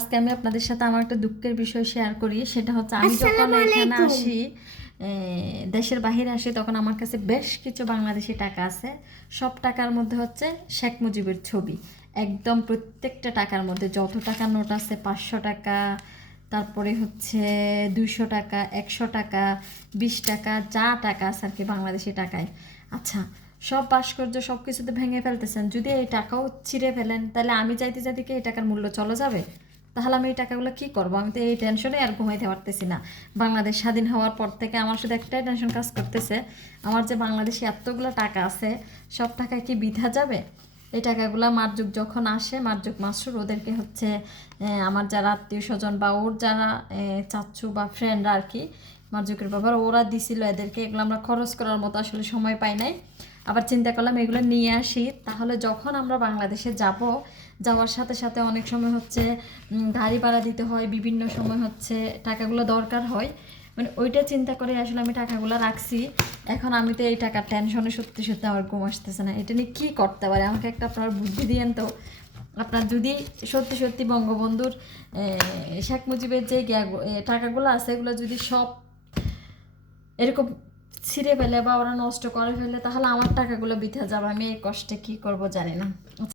আজকে আমি আপনাদের সাথে আমার একটা দুঃখের বিষয় শেয়ার করি সেটা হচ্ছে আমি যখন এখানে আসি দেশের বাহিরে আসি তখন আমার কাছে বেশ কিছু বাংলাদেশি টাকা আছে। সব টাকার মধ্যে হচ্ছে শেখ মুজিবের ছবি। একদম প্রত্যেকটা টাকার মধ্যে যত টাকার নোট আছে পাঁচশো টাকা তারপরে হচ্ছে দুইশো টাকা একশো টাকা বিশ টাকা যা টাকা আছে আর কি বাংলাদেশি টাকায়। আচ্ছা সব ভাস্কর্য সব কিছুতে ভেঙে ফেলতেছেন। যদি এই টাকাও ছিঁড়ে ফেলেন তাহলে আমি চাইতে চাইতে কি এই টাকার মূল্য চলে যাবে? তাহলে আমি এই টাকাগুলো কী করব? আমি তো এই টেনশনে আর ঘুমাইতে পারতেছি না। বাংলাদেশ স্বাধীন হওয়ার পর থেকে আমার শুধু একটাই টেনশন কাজ করতেছে। আমার যে বাংলাদেশে এতগুলো টাকা আছে, সব টাকা কি বিধা যাবে? এই টাকাগুলো মারযুগ যখন আসে মারযুগ মাসুর ওদেরকে হচ্ছে আমার যারা আত্মীয় স্বজন বা ওর যারা চাচ্ছু বা ফ্রেন্ডরা আর কি মারযুগের ব্যাপার। ওরা দিছিল এদেরকে, এগুলো আমরা খরচ করার মতো আসলে সময় পাই নাই। আবার চিন্তা করলাম এগুলো নিয়ে আসি। তাহলে যখন আমরা বাংলাদেশে যাব, যাওয়ার সাথে সাথে অনেক সময় হচ্ছে গাড়ি ভাড়া দিতে হয়, বিভিন্ন সময় হচ্ছে টাকাগুলো দরকার হয়। মানে ওইটা চিন্তা করে আসলে আমি টাকাগুলো রাখছি। এখন আমি তো এই টাকার টেনশনে সত্যি সত্যি আমার ঘুম আসতেছে না। এটা নিয়ে কী করতে পারে? আমাকে একটা আপনার বুদ্ধি দিয়েন তো। আপনার যদি সত্যি সত্যি বঙ্গবন্ধুর শেখ মুজিবের যে টাকাগুলো আছে, এগুলো যদি সব এরকম ছিঁড়ে ফেলে বা ওরা নষ্ট করে ফেলে, তাহলে আমার টাকাগুলো বিতে যাবে, আমি এই কষ্টে কি করব জানি না।